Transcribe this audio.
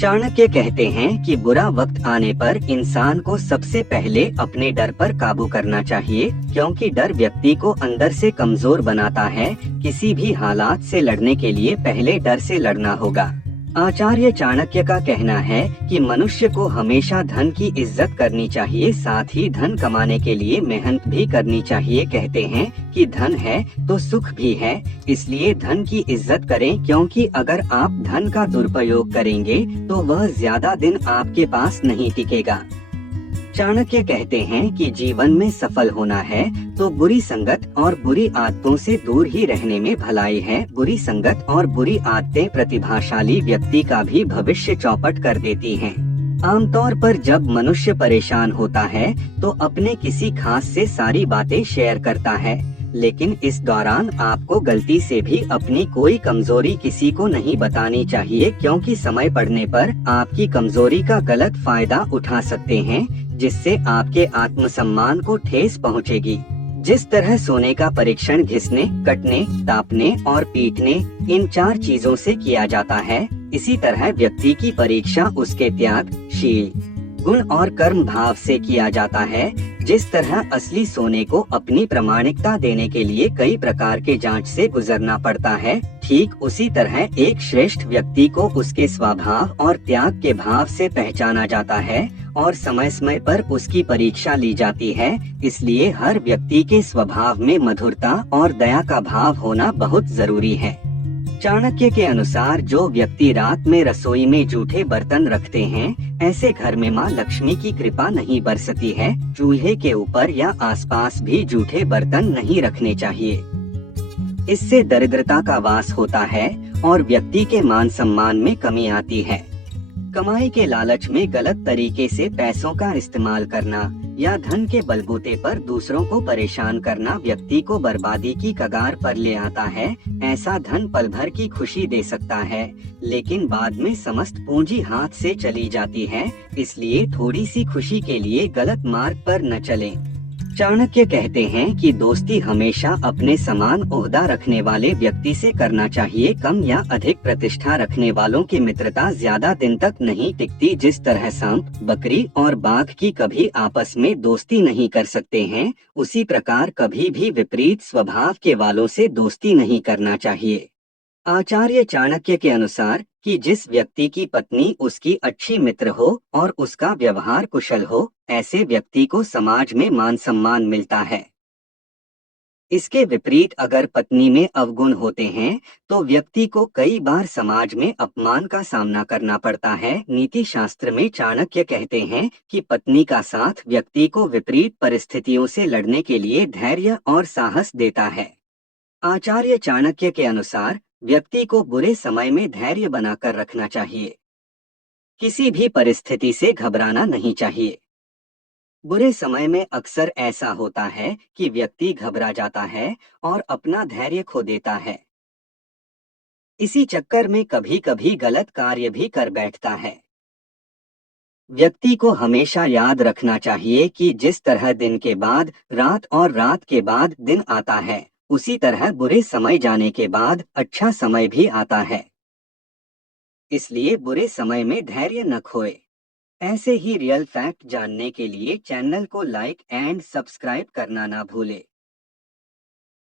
चाणक्य कहते हैं कि बुरा वक्त आने पर इंसान को सबसे पहले अपने डर पर काबू करना चाहिए, क्योंकि डर व्यक्ति को अंदर से कमजोर बनाता है। किसी भी हालात से लड़ने के लिए पहले डर से लड़ना होगा। आचार्य चाणक्य का कहना है कि मनुष्य को हमेशा धन की इज्जत करनी चाहिए, साथ ही धन कमाने के लिए मेहनत भी करनी चाहिए। कहते हैं कि धन है तो सुख भी है, इसलिए धन की इज्जत करें, क्योंकि अगर आप धन का दुरुपयोग करेंगे तो वह ज्यादा दिन आपके पास नहीं टिकेगा। चाणक्य कहते हैं कि जीवन में सफल होना है तो बुरी संगत और बुरी आदतों से दूर ही रहने में भलाई है। बुरी संगत और बुरी आदतें प्रतिभाशाली व्यक्ति का भी भविष्य चौपट कर देती हैं। आमतौर पर जब मनुष्य परेशान होता है तो अपने किसी खास से सारी बातें शेयर करता है, लेकिन इस दौरान आपको गलती से भी अपनी कोई कमजोरी किसी को नहीं बतानी चाहिए, क्योंकि समय पड़ने पर आपकी कमजोरी का गलत फायदा उठा सकते हैं, जिससे आपके आत्मसम्मान को ठेस पहुंचेगी। जिस तरह सोने का परीक्षण घिसने, कटने, तापने और पीटने, इन 4 चीजों से किया जाता है, इसी तरह व्यक्ति की परीक्षा उसके त्याग, शील, गुण और कर्म भाव से किया जाता है। जिस तरह असली सोने को अपनी प्रामाणिकता देने के लिए कई प्रकार के जांच से गुजरना पड़ता है, ठीक उसी तरह एक श्रेष्ठ व्यक्ति को उसके स्वभाव और त्याग के भाव से पहचाना जाता है और समय समय पर उसकी परीक्षा ली जाती है। इसलिए हर व्यक्ति के स्वभाव में मधुरता और दया का भाव होना बहुत जरूरी है। चाणक्य के अनुसार जो व्यक्ति रात में रसोई में जूठे बर्तन रखते हैं, ऐसे घर में माँ लक्ष्मी की कृपा नहीं बरसती है। चूल्हे के ऊपर या आसपास भी जूठे बर्तन नहीं रखने चाहिए। इससे दरिद्रता का वास होता है और व्यक्ति के मान सम्मान में कमी आती है। कमाई के लालच में गलत तरीके से पैसों का इस्तेमाल करना या धन के बलबूते पर दूसरों को परेशान करना व्यक्ति को बर्बादी की कगार पर ले आता है। ऐसा धन पल भर की खुशी दे सकता है, लेकिन बाद में समस्त पूंजी हाथ से चली जाती है। इसलिए थोड़ी सी खुशी के लिए गलत मार्ग पर न चलें। चाणक्य कहते हैं कि दोस्ती हमेशा अपने समान ओहदा रखने वाले व्यक्ति से करना चाहिए। कम या अधिक प्रतिष्ठा रखने वालों की मित्रता ज्यादा दिन तक नहीं टिकती। जिस तरह सांप, बकरी और बाघ की कभी आपस में दोस्ती नहीं कर सकते हैं, उसी प्रकार कभी भी विपरीत स्वभाव के वालों से दोस्ती नहीं करना चाहिए। आचार्य चाणक्य के अनुसार कि जिस व्यक्ति की पत्नी उसकी अच्छी मित्र हो और उसका व्यवहार कुशल हो, ऐसे व्यक्ति को समाज में मान सम्मान मिलता है। इसके विपरीत अगर पत्नी में अवगुण होते हैं तो व्यक्ति को कई बार समाज में अपमान का सामना करना पड़ता है। नीति शास्त्र में चाणक्य कहते हैं कि पत्नी का साथ व्यक्ति को विपरीत परिस्थितियों से लड़ने के लिए धैर्य और साहस देता है। आचार्य चाणक्य के अनुसार व्यक्ति को बुरे समय में धैर्य बनाकर रखना चाहिए। किसी भी परिस्थिति से घबराना नहीं चाहिए। बुरे समय में अक्सर ऐसा होता है कि व्यक्ति घबरा जाता है और अपना धैर्य खो देता है। इसी चक्कर में कभी कभी गलत कार्य भी कर बैठता है। व्यक्ति को हमेशा याद रखना चाहिए कि जिस तरह दिन के बाद रात और रात के बाद दिन आता है, उसी तरह बुरे समय जाने के बाद अच्छा समय भी आता है। इसलिए बुरे समय में धैर्य न खोए। ऐसे ही रियल फैक्ट जानने के लिए चैनल को लाइक एंड सब्सक्राइब करना ना भूले।